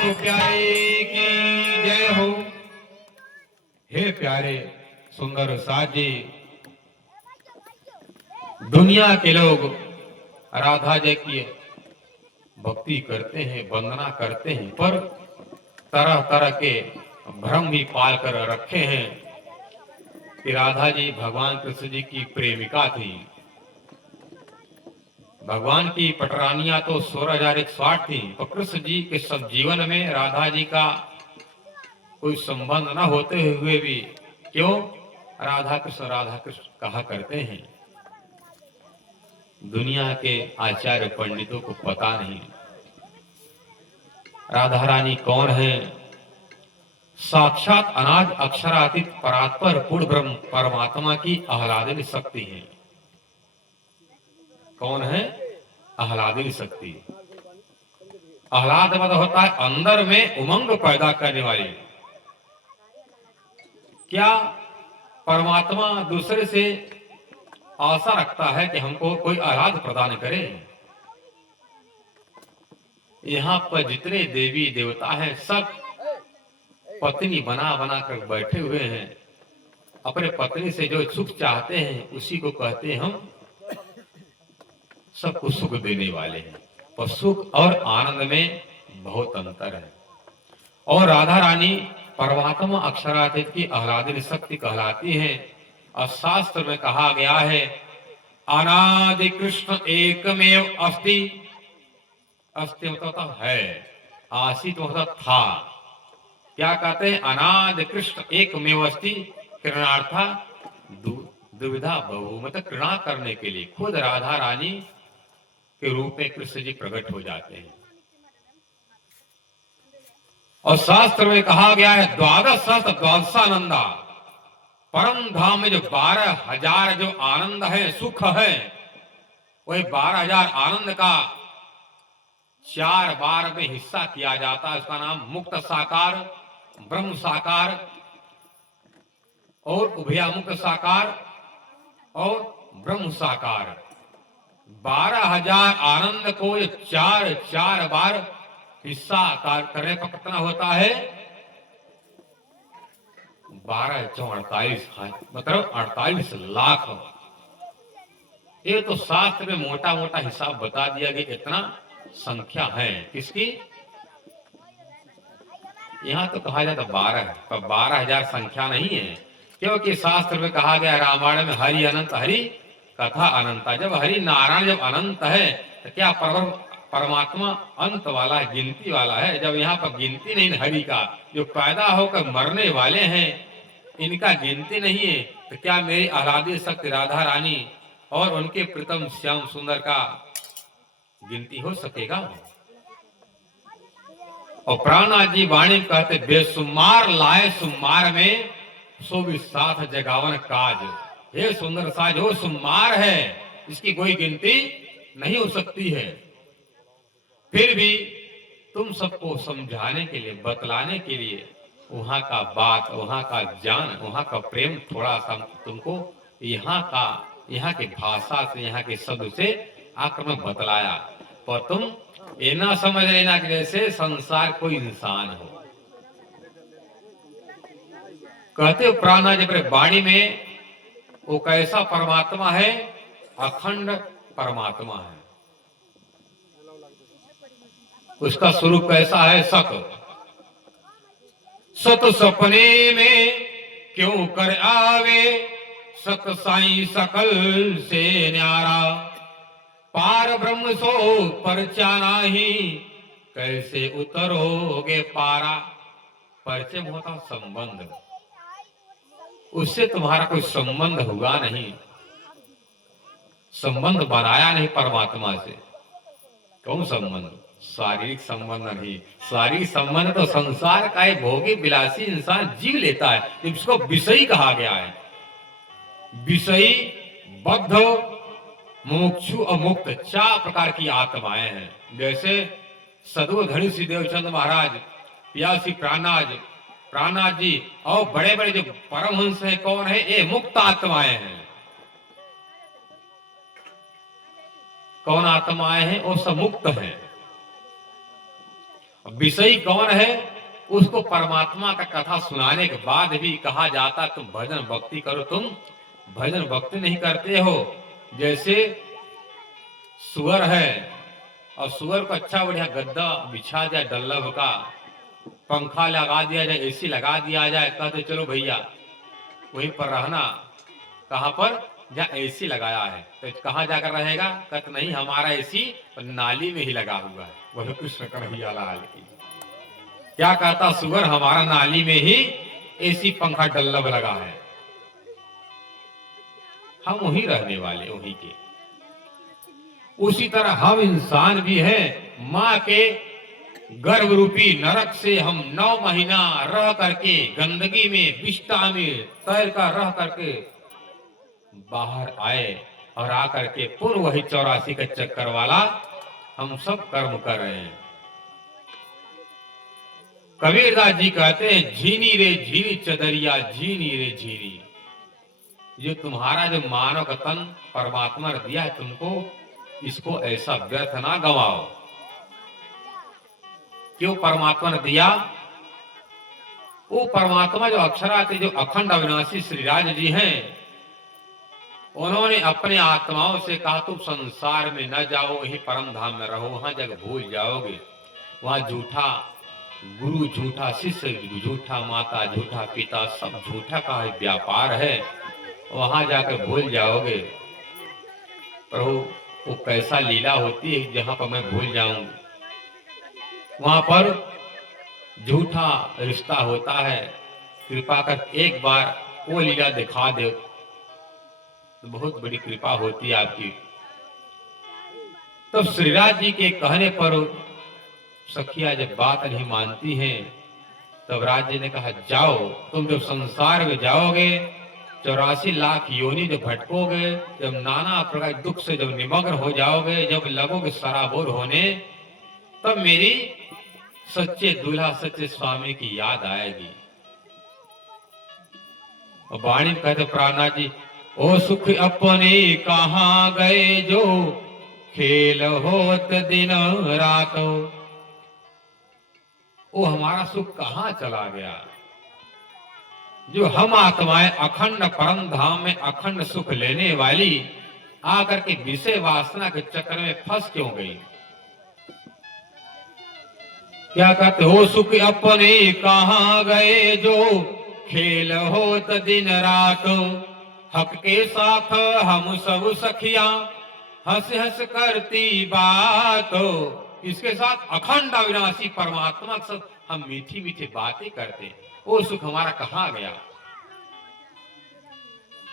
तो प्यारे की जय हो। हे प्यारे सुंदर साजी, दुनिया के लोग राधा जी की भक्ति करते हैं, वंदना करते हैं, पर तरह तरह के भ्रम भी पाल कर रखे हैं कि राधा जी भगवान कृष्ण जी की प्रेमिका थी। भगवान की पटरानियां तो 16,160 थी, पर कृष्ण जी के सब जीवन में राधा जी का कोई संबंध न होते हुए भी क्यों राधा कृष्ण कहा करते हैं। दुनिया के आचार्य पंडितों को पता नहीं राधा रानी कौन है। साक्षात अनाद अक्षरातीत परात्पर पूर्ण ब्रह्म परमात्मा की आह्लादिनी शक्ति है। कौन है? आह्लादिनी शक्ति। आह्लाद मतलब होता है अंदर में उमंग पैदा करने वाली। क्या परमात्मा दूसरे से आशा रखता है कि हमको कोई आह्लाद प्रदान करे? यहाँ पर जितने देवी देवता हैं सब पत्नी बना बना कर बैठे हुए हैं। अपने पत्नी से जो सुख चाहते हैं उसी को कहते हैं हम सबको सुख देने वाले हैं। पर सुख और आनंद में बहुत अंतर है। और राधा रानी परमात्मा अक्षरातीत की आह्लादिनी शक्ति कहलाती है। और शास्त्र में कहा गया है अनादि कृष्ण एकमेव अस्ति। अस्ति मतलब है, आसित मतलब था। क्या कहते हैं? अनादि कृष्ण एकमेव अस्ति। कृणार्था दुविधा बहु, मतलब कृणा करने के लिए खुद राधा रानी के रूप में कृष्ण जी प्रकट हो जाते हैं। और शास्त्र में कहा गया है द्वादश सहस्त्र द्वादशानंदा। परम धाम में जो 12,000 जो आनंद है, सुख है, वही 12,000 आनंद का 4 बार में हिस्सा किया जाता है। उसका नाम मुक्त साकार, ब्रह्म साकार और उभयामुक्त साकार और ब्रह्म साकार। 12,000 आनंद को 4 बार हिस्सा करने पर कितना होता है? 12 × 48, मतलब 48 लाख। ये तो शास्त्र में मोटा मोटा हिसाब बता दिया कि इतना संख्या है किसकी। यहाँ तो कहा जाता 12 है, पर 12,000 संख्या नहीं है। क्योंकि शास्त्र में कहा गया रामायण में हरि अनंत हरि कथा अनंत। जब हरि नारायण जब अनंत है तो क्या परमात्मा अंत वाला है, गिनती वाला है। जब यहाँ पर गिनती नहीं हरि का, जो पैदा होकर मरने वाले हैं इनका गिनती नहीं है, तो क्या मेरी आह्लादी शक्ति राधा रानी और उनके प्रीतम श्याम सुंदर का गिनती हो सकेगा? और प्राणनाथ जी वाणी कहते बेसुमार लाए सुमार में सो भी साथ जगावन काज। हे सुंदर साज हो सुमार है, इसकी कोई गिनती नहीं हो सकती है। फिर भी तुम सबको समझाने के लिए, बतलाने के लिए वहां का बात, वहां का ज्ञान, वहां का प्रेम थोड़ा सा तुमको यहाँ के भाषा से, यहाँ के शब्द से आकर में बतलाया। पर तुम ये ना समझ लेना कि जैसे संसार कोई इंसान हो। कहते हो प्राणा जब वाणी में वो कैसा परमात्मा है? अखंड परमात्मा है। उसका स्वरूप कैसा है? सत। सत सपने में क्यों कर आवे, सत साई सकल से न्यारा। पार ब्रह्म सो परचा नाही, कैसे उतरोगे पारा। परिचय होता संबंध, उससे तुम्हारा कोई संबंध हुआ नहीं, संबंध बनाया नहीं परमात्मा से। कौन संबंध? शारीरिक संबंध नहीं। शारीरिक संबंध तो संसार का एक भोगी विलासी इंसान जीव लेता है, जिसको विषयी कहा गया है। विषयी, बद्ध, मोक्षु और मुक्त 4 प्रकार की आत्माएं हैं। जैसे सदगुरु धनी श्री देवचंद महाराज, पियासी प्राणनाथ जी और बड़े बड़े जो परमहंस है, कौन है? ये मुक्त आत्माएं हैं। कौन आत्माएं हैं? वो सब मुक्त हैं। विषय कौन है, उसको परमात्मा का कथा सुनाने के बाद भी कहा जाता तुम भजन भक्ति करो, तुम भजन भक्ति नहीं करते हो। जैसे सुअर है और सुअर को अच्छा बढ़िया गद्दा बिछा जाए डल्लब का, पंखा लगा दिया जाए, एसी लगा दिया जाए, कहते चलो भैया वहीं पर रहना। कहां पर? जहाँ एसी लगाया है। तो कहां जाकर रहेगा? कहते नहीं, हमारा एसी नाली में ही लगा हुआ है। वही कृष्ण कन्हैया लाल की। क्या कहता सुअर? हमारा नाली में ही एसी पंखा डल्लब लगा है, हम वहीं रहने वाले, वहीं के। उसी तरह हम इंसान भी हैं। माँ के गर्भ रूपी नरक से हम 9 महीना रह करके गंदगी में, विष्ठा में तैर कर रह करके बाहर आए और आकर के पूर्व वही 84 का चक्कर वाला हम सब कर्म कर रहे हैं। कबीरदास जी कहते हैं, झीनी रे झीनी चदरिया, झीनी रे झीनी। जो तुम्हारा जो मानव का तन परमात्मा ने दिया है तुमको, इसको ऐसा व्यर्थ ना गवाओ। क्यों परमात्मा ने दिया? वो परमात्मा जो अक्षराते, जो अखंड अविनाशी श्री राज जी हैं, उन्होंने अपने आत्माओं से कहा तुम संसार में न जाओ, वही परम धाम में रहो, वहां जगह भूल जाओगे। वहां झूठा गुरु, झूठा शिष्य, झूठा माता, झूठा पिता, सब झूठा का व्यापार है, वहां जाकर भूल जाओगे। प्रभु वो कैसा लीला होती है जहां पर मैं भूल जाऊं। वहां पर झूठा रिश्ता होता है, कृपा कर एक बार वो लीला दिखा दो तो बहुत बड़ी कृपा होती है आपकी। तो श्रीराज जी के कहने पर सखिया जब बात नहीं मानती हैं, तब राज जी ने कहा जाओ, तुम जब संसार में जाओगे, 84 लाख योनि जब भटकोगे, जब नाना प्रकार दुख से जब निमग्न हो जाओगे, जब लगोगे सराबोर होने, तब मेरी सच्चे दूल्हा सच्चे स्वामी की याद आएगी। और वाणी कहते प्राणनाथ जी, ओ सुख अपने कहाँ गए जो खेल होत दिन रात। वो हमारा सुख कहाँ चला गया? जो हम आत्माएं अखंड परम धाम में अखंड सुख लेने वाली आकर के विषय वासना के चक्कर में फंस क्यों गई? क्या कहते हो? सुख अपने कहाँ गए जो खेल होत दिन रात। हक के साथ हम सब सखिया हंस हंस करती बात। इसके साथ अखंड अविनाशी परमात्मा के साथ हम मीठी मीठी बातें करते। वो सुख हमारा कहाँ गया?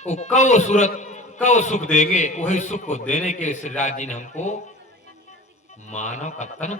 वो कब सूरत कब सुख देंगे? वही सुख को देने के लिए श्री राज जी ने हमको मानव का तन